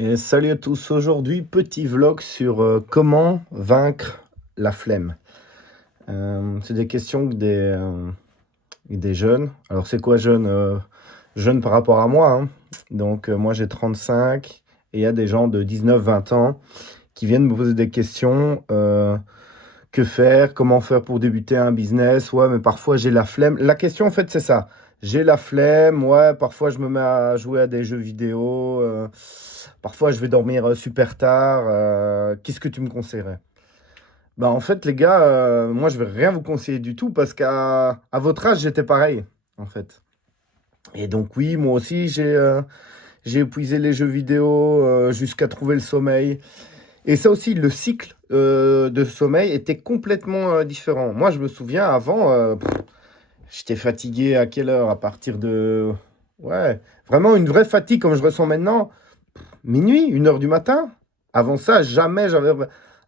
Et salut à tous, aujourd'hui petit vlog sur comment vaincre la flemme. C'est des questions que des jeunes. Alors c'est quoi jeune? Jeune par rapport à moi, hein. Donc moi j'ai 35 et il y a des gens de 19-20 ans qui viennent me poser des questions. Que faire? Comment faire pour débuter un business? Ouais, mais parfois j'ai la flemme. La question en fait c'est ça. J'ai la flemme, ouais, parfois je me mets à jouer à des jeux vidéo, parfois je vais dormir super tard. Qu'est-ce que tu me conseillerais? Bah en fait les gars, moi je vais rien vous conseiller du tout parce qu'à votre âge j'étais pareil en fait. Et donc oui, moi aussi j'ai épuisé les jeux vidéo jusqu'à trouver le sommeil. Et ça aussi, le cycle de sommeil était complètement différent. Moi, je me souviens, avant, j'étais fatigué à quelle heure? À partir de... Ouais, vraiment une vraie fatigue comme je ressens maintenant. Minuit, 1 heure du matin. Avant ça, jamais j'avais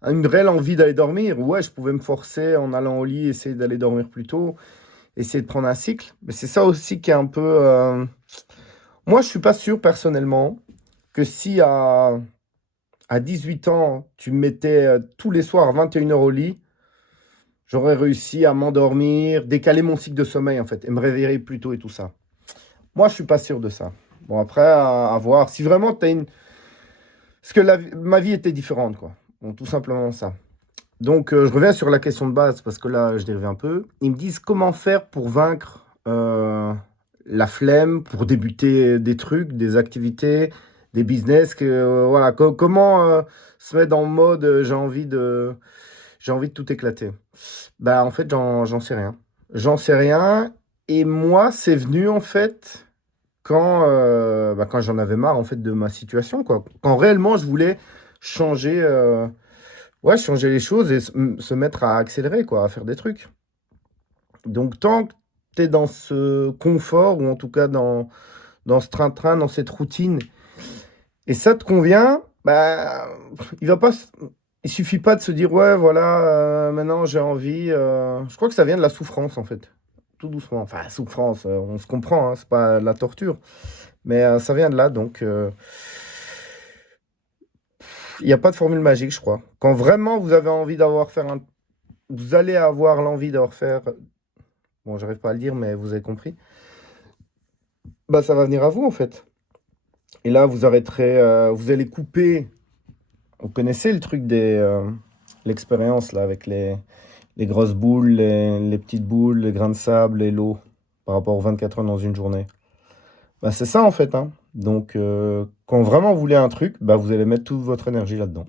une réelle envie d'aller dormir. Ouais, je pouvais me forcer en allant au lit, essayer d'aller dormir plus tôt, essayer de prendre un cycle. Mais c'est ça aussi qui est un peu... Moi, je suis pas sûr personnellement que si à 18 ans, tu me mettais tous les soirs à 21 heures au lit, j'aurais réussi à m'endormir, décaler mon cycle de sommeil en fait, et me réveiller plus tôt et tout ça. Moi, je suis pas sûr de ça. Bon, après, à voir. Si vraiment tu as une... Parce que ma vie était différente, quoi. Bon, tout simplement ça. Donc, je reviens sur la question de base, parce que là, je dérive un peu. Ils me disent comment faire pour vaincre la flemme, pour débuter des trucs, des activités, des business. Voilà, comment se mettre en mode j'ai envie de tout éclater. Bah, en fait, j'en sais rien. J'en sais rien. Et moi, c'est venu, en fait, quand j'en avais marre, en fait, de ma situation, quoi. Quand réellement, je voulais changer, ouais, changer les choses et se mettre à accélérer, quoi, à faire des trucs. Donc, tant que tu es dans ce confort, ou en tout cas dans ce train-train, dans cette routine, et ça te convient, bah, il va pas, il suffit pas de se dire, ouais, voilà, maintenant j'ai envie. Je crois que ça vient de la souffrance, en fait. Tout doucement. Enfin, la souffrance, on se comprend, hein, c'est pas de la torture. Mais ça vient de là, donc il n'y a pas de formule magique, je crois. Quand vraiment vous avez envie d'avoir faire un... Vous allez avoir l'envie d'avoir faire... Bon, j'arrive pas à le dire, mais vous avez compris. Bah, ça va venir à vous, en fait. Et là, vous arrêterez... vous allez couper... Vous connaissez le truc l'expérience, là, avec les grosses boules, les petites boules, les grains de sable et l'eau, par rapport aux 24 heures dans une journée. Bah, c'est ça, en fait, hein. Donc, quand vraiment vous voulez un truc, bah, vous allez mettre toute votre énergie là-dedans.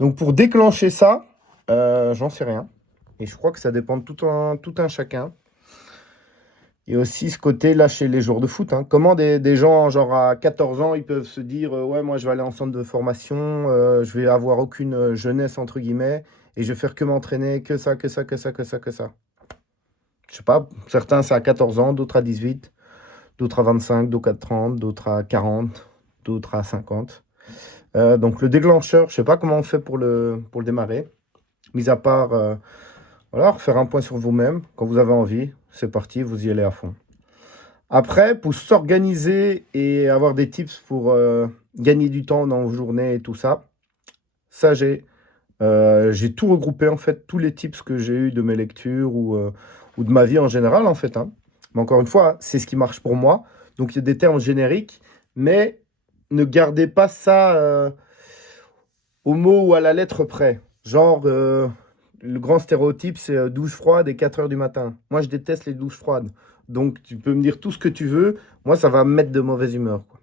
Donc, pour déclencher ça, j'en sais rien. Et je crois que ça dépend de tout un chacun. Et aussi ce côté là chez les joueurs de foot, hein. Comment des gens, genre à 14 ans, ils peuvent se dire ouais, moi je vais aller en centre de formation, je vais avoir aucune jeunesse entre guillemets, et je vais faire que m'entraîner, que ça, que ça, que ça, que ça, que ça. Je sais pas, certains c'est à 14 ans, d'autres à 18, d'autres à 25, d'autres à 30, d'autres à 40, d'autres à 50. Donc le déclencheur, je sais pas comment on fait pour le démarrer, mis à part voilà, refaire un point sur vous-même. Quand vous avez envie, c'est parti, vous y allez à fond. Après, pour s'organiser et avoir des tips pour gagner du temps dans vos journées et tout ça, ça j'ai tout regroupé en fait, tous les tips que j'ai eu de mes lectures ou de ma vie en général en fait, hein. Mais encore une fois, c'est ce qui marche pour moi. Donc il y a des termes génériques, mais ne gardez pas ça au mot ou à la lettre près. Genre, le grand stéréotype, c'est douche froide et 4 heures du matin. Moi, je déteste les douches froides. Donc, tu peux me dire tout ce que tu veux. Moi, ça va me mettre de mauvaise humeur, quoi.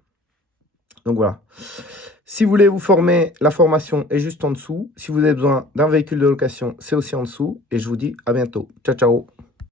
Donc, voilà. Si vous voulez vous former, la formation est juste en dessous. Si vous avez besoin d'un véhicule de location, c'est aussi en dessous. Et je vous dis à bientôt. Ciao, ciao.